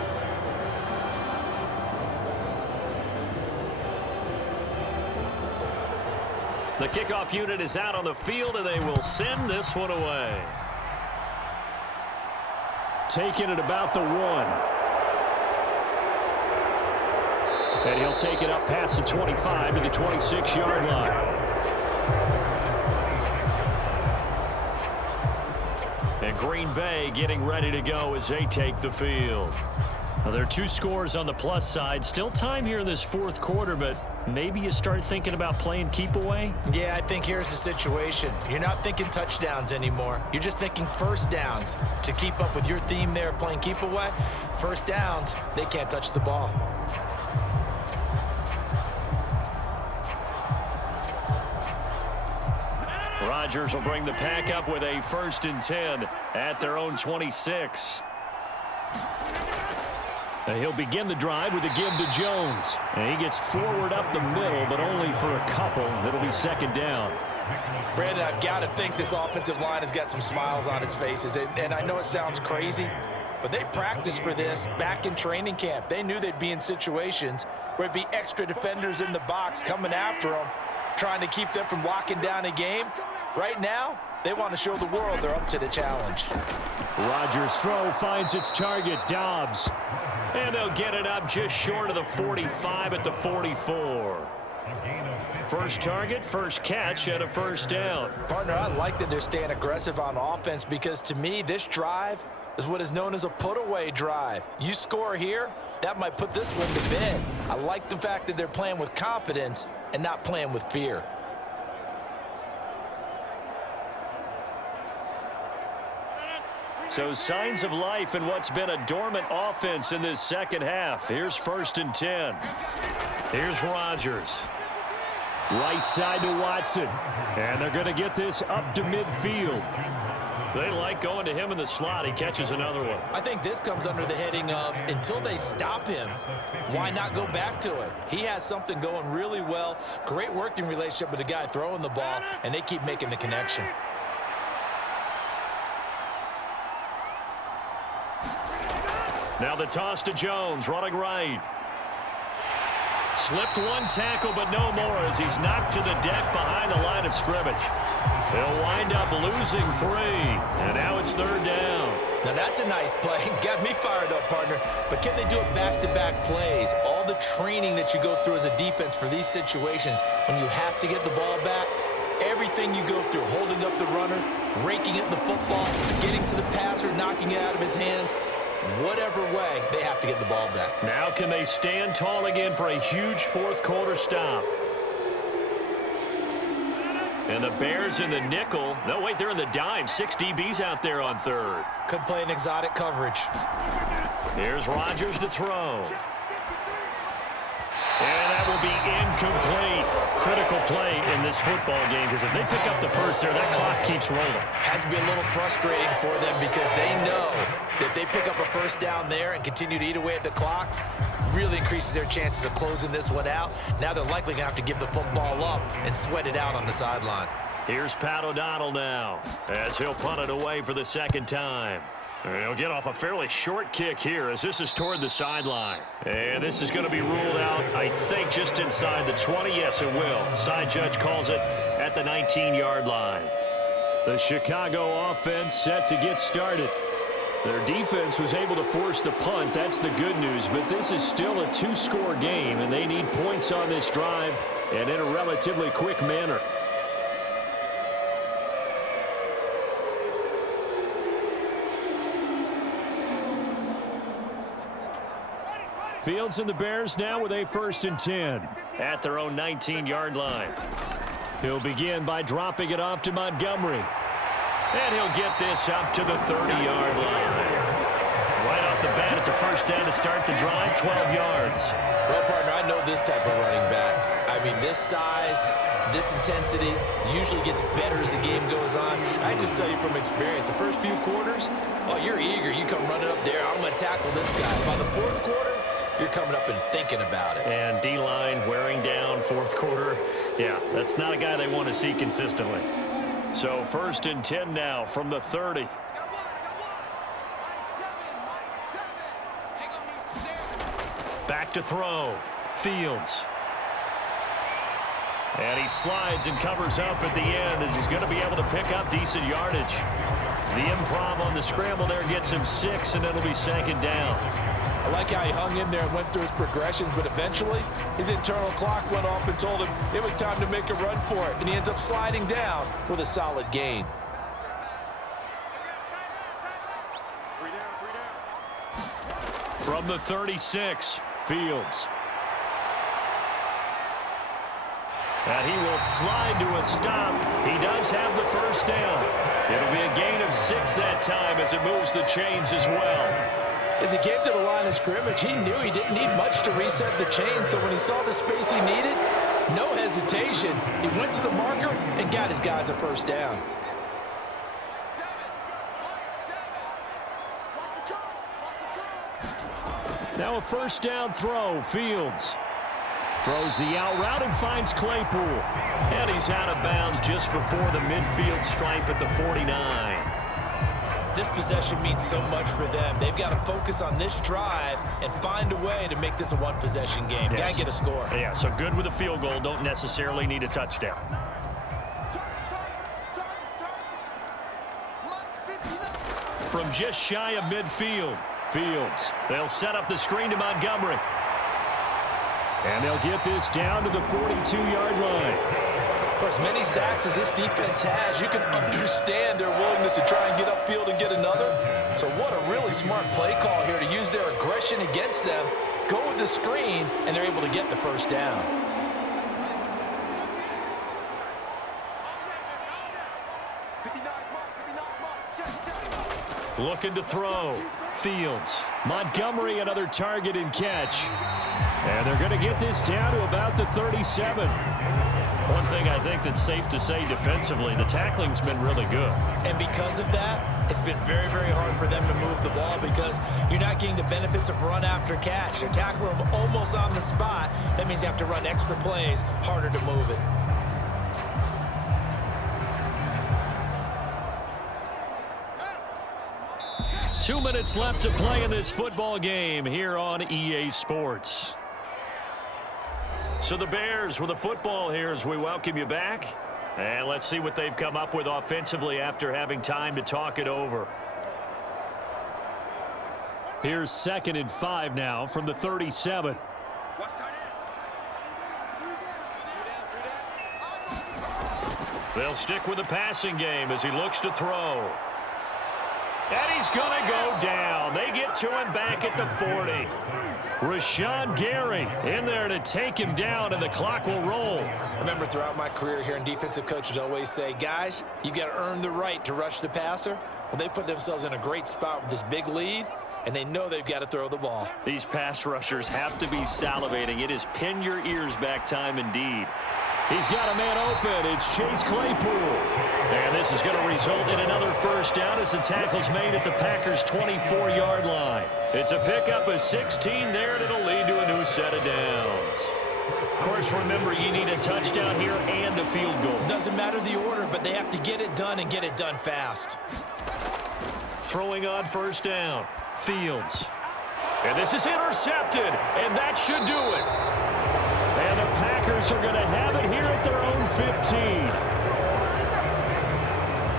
The kickoff unit is out on the field, and they will send this one away. Taking it about the 1. And he'll take it up past the 25 to the 26-yard line. And Green Bay getting ready to go as they take the field. Well, there are 2 scores on the plus side. Still time here in this 4th quarter, but maybe you start thinking about playing keep away? Yeah, I think here's the situation. You're not thinking touchdowns anymore. You're just thinking 1st downs. To keep up with your theme there, playing keep away, 1st downs, they can't touch the ball. Rodgers will bring the pack up with a 1st and 10 at their own 26. He'll begin the drive with a give to Jones. And he gets forward up the middle, but only for a couple. It'll be 2nd down. Brandon, I've got to think this offensive line has got some smiles on its faces. And I know it sounds crazy, but they practiced for this back in training camp. They knew they'd be in situations where it'd be extra defenders in the box coming after them, trying to keep them from locking down a game. Right now, they want to show the world they're up to the challenge. Rodgers' throw finds its target, Dobbs. And they'll get it up just short of the 45 at the 44. First target, first catch, and a 1st down. Partner, I like that they're staying aggressive on offense because to me, this drive is what is known as a put-away drive. You score here, that might put this one to bed. I like the fact that they're playing with confidence and not playing with fear. So signs of life in what's been a dormant offense in this 2nd half. Here's 1st and 10. Here's Rodgers. Right side to Watson. And they're going to get this up to midfield. They like going to him in the slot. He catches another one. I think this comes under the heading of until they stop him, why not go back to it? He has something going really well. Great working relationship with the guy throwing the ball, and they keep making the connection. Now the toss to Jones, running right. Slipped one tackle, but no more as he's knocked to the deck behind the line of scrimmage. They'll wind up losing 3, and now it's 3rd down. Now that's a nice play. Got me fired up, partner. But can they do it back-to-back plays? All the training that you go through as a defense for these situations, when you have to get the ball back, everything you go through, holding up the runner, raking at the football, getting to the passer, knocking it out of his hands, whatever way, they have to get the ball back. Now can they stand tall again for a huge 4th quarter stop? And the Bears in the nickel. No, wait, they're in the dime. 6 DBs out there on third. Could play an exotic coverage. Here's Rodgers to throw. And that will be incomplete. Critical play in this football game, because if they pick up the first there, that clock keeps rolling. Has to be a little frustrating for them because they know that they pick up a first down there and continue to eat away at the clock, really increases their chances of closing this one out. Now they're likely going to have to give the football up and sweat it out on the sideline. Here's Pat O'Donnell now as he'll punt it away for the second time. And he'll get off a fairly short kick here as this is toward the sideline. And this is going to be ruled out, I think, just inside the 20. Yes, it will. Side judge calls it at the 19-yard line. The Chicago offense set to get started. Their defense was able to force the punt. That's the good news. But this is still a 2-score game, and they need points on this drive and in a relatively quick manner. Fields and the Bears now with a 1st and 10 at their own 19-yard line. He'll begin by dropping it off to Montgomery. And he'll get this up to the 30-yard line. Right off the bat, it's a first down to start the drive, 12 yards. Well, partner, I know this type of running back. I mean, this size, this intensity usually gets better as the game goes on. I just tell you from experience, the first few quarters, oh, you're eager. You come running up there, I'm going to tackle this guy. By the 4th quarter, you're coming up and thinking about it. And D-line wearing down 4th quarter. Yeah, that's not a guy they want to see consistently. So 1st and 10 now from the 30. Back to throw. Fields. And he slides and covers up at the end as he's going to be able to pick up decent yardage. The improv on the scramble there gets him 6, and it'll be 2nd down. I like how he hung in there and went through his progressions, but eventually his internal clock went off and told him it was time to make a run for it, and he ends up sliding down with a solid gain. From the 36, Fields. And he will slide to a stop. He does have the first down. It'll be a gain of 6 that time as it moves the chains as well. As he came to the line of scrimmage, he knew he didn't need much to reset the chain, so when he saw the space he needed, no hesitation. He went to the marker and got his guys a first down. Now a first down throw. Fields throws the out route and finds Claypool. And he's out of bounds just before the midfield stripe at the 49. This possession means so much for them. They've got to focus on this drive and find a way to make this a one-possession game. Yes. Got to get a score. Yeah, so good with a field goal. Don't necessarily need a touchdown. From just shy of midfield, Fields. They'll set up the screen to Montgomery. And they'll get this down to the 42-yard line. For as many sacks as this defense has, you can understand their willingness to try and get upfield and get another. So what a really smart play call here to use their aggression against them, go with the screen, and they're able to get the first down. Looking to throw. Fields. Montgomery, another target and catch. And they're going to get this down to about the 37. One thing I think that's safe to say defensively, the tackling's been really good. And because of that, it's been very, very hard for them to move the ball because you're not getting the benefits of run after catch. They're tackling them almost on the spot. That means you have to run extra plays, harder to move it. Two minutes left to play in this football game here on EA Sports. So the Bears with the football here as we welcome you back. And let's see what they've come up with offensively after having time to talk it over. Here's 2nd and 5 now from the 37. They'll stick with the passing game as he looks to throw. And he's going to go down. They get to him back at the 40. Rashawn Gary in there to take him down, and the clock will roll. I remember throughout my career here, defensive coaches always say, guys, you got to earn the right to rush the passer. Well, they put themselves in a great spot with this big lead, and they know they've got to throw the ball. These pass rushers have to be salivating. It is pin your ears back time indeed. He's got a man open. It's Chase Claypool. And this is going to result in another first down as the tackle's made at the Packers' 24-yard line. It's a pickup of 16 there, and it'll lead to a new set of downs. Of course, remember, you need a touchdown here and a field goal. Doesn't matter the order, but they have to get it done and get it done fast. Throwing on first down, Fields. And this is intercepted, and that should do it. And the Packers are going to have it here at their own 15.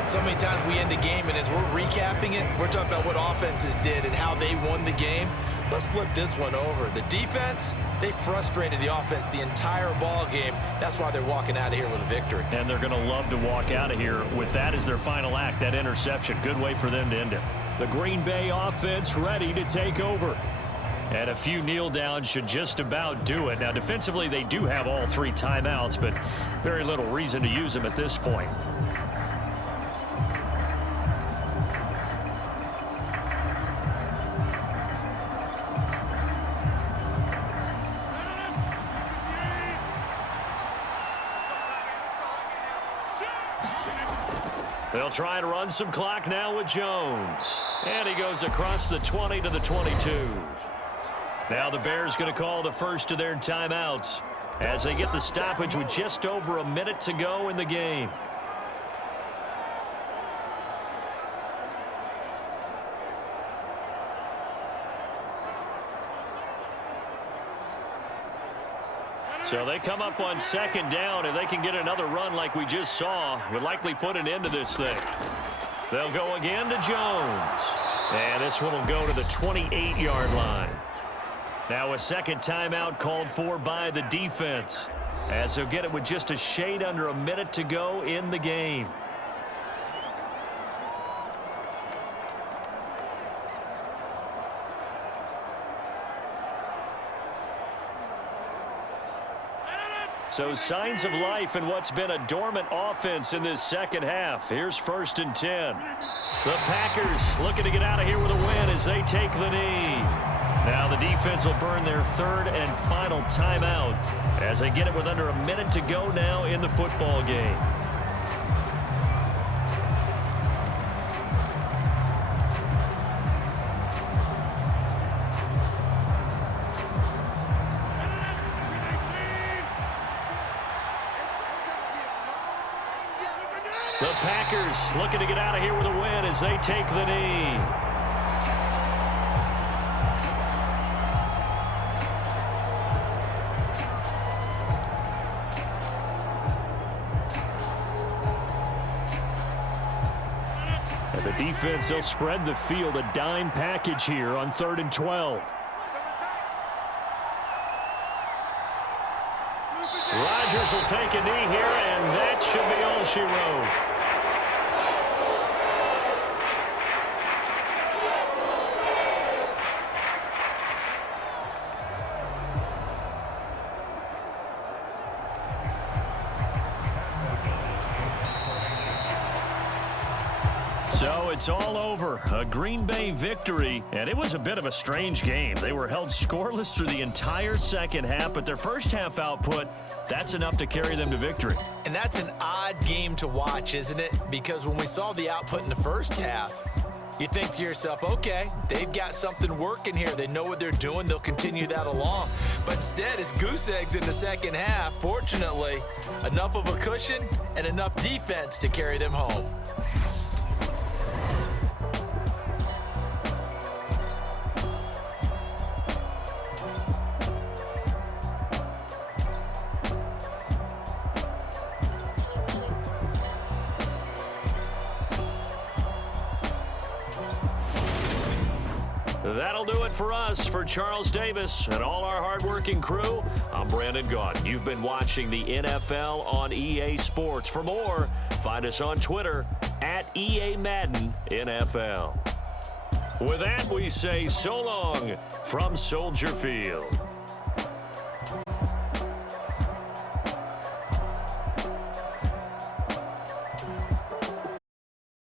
So many times we end a game, and as we're recapping it, we're talking about what offenses did and how they won the game. Let's flip this one over. The defense, they frustrated the offense the entire ball game. That's why they're walking out of here with a victory. And they're going to love to walk out of here with that as their final act, that interception. Good way for them to end it. The Green Bay offense ready to take over. And a few kneel downs should just about do it. Now, defensively, they do have all 3 timeouts, but very little reason to use them at this point. They'll try and run some clock now with Jones. And he goes across the 20 to the 22. Now the Bears going to call the first of their timeouts as they get the stoppage with just over a minute to go in the game. So they come up on second down, and they can get another run like we just saw. Would likely put an end to this thing. They'll go again to Jones. And this one will go to the 28-yard line. Now a second timeout called for by the defense, as they'll get it with just a shade under a minute to go in the game. So signs of life in what's been a dormant offense in this second half. Here's 1st and 10. The Packers looking to get out of here with a win as they take the knee. Now the defense will burn their 3rd and final timeout as they get it with under a minute to go now in the football game. The Packers looking to get out of here with a win as they take the knee. And the defense, they'll spread the field, a dime package here on 3rd and 12. Rodgers will take a knee here, and that should be all she wrote. So it's all over. A Green Bay victory, and it was a bit of a strange game. They were held scoreless through the entire second half, but their first half output, that's enough to carry them to victory. And that's an odd game to watch, isn't it? Because when we saw the output in the first half, you think to yourself, okay, they've got something working here. They know what they're doing. They'll continue that along. But instead, it's goose eggs in the second half. Fortunately, enough of a cushion and enough defense to carry them home. That'll do it for us. For Charles Davis and all our hardworking crew, I'm Brandon Gaudin. You've been watching the NFL on EA Sports. For more, find us on Twitter @EA Madden NFL. With that, we say so long from Soldier Field.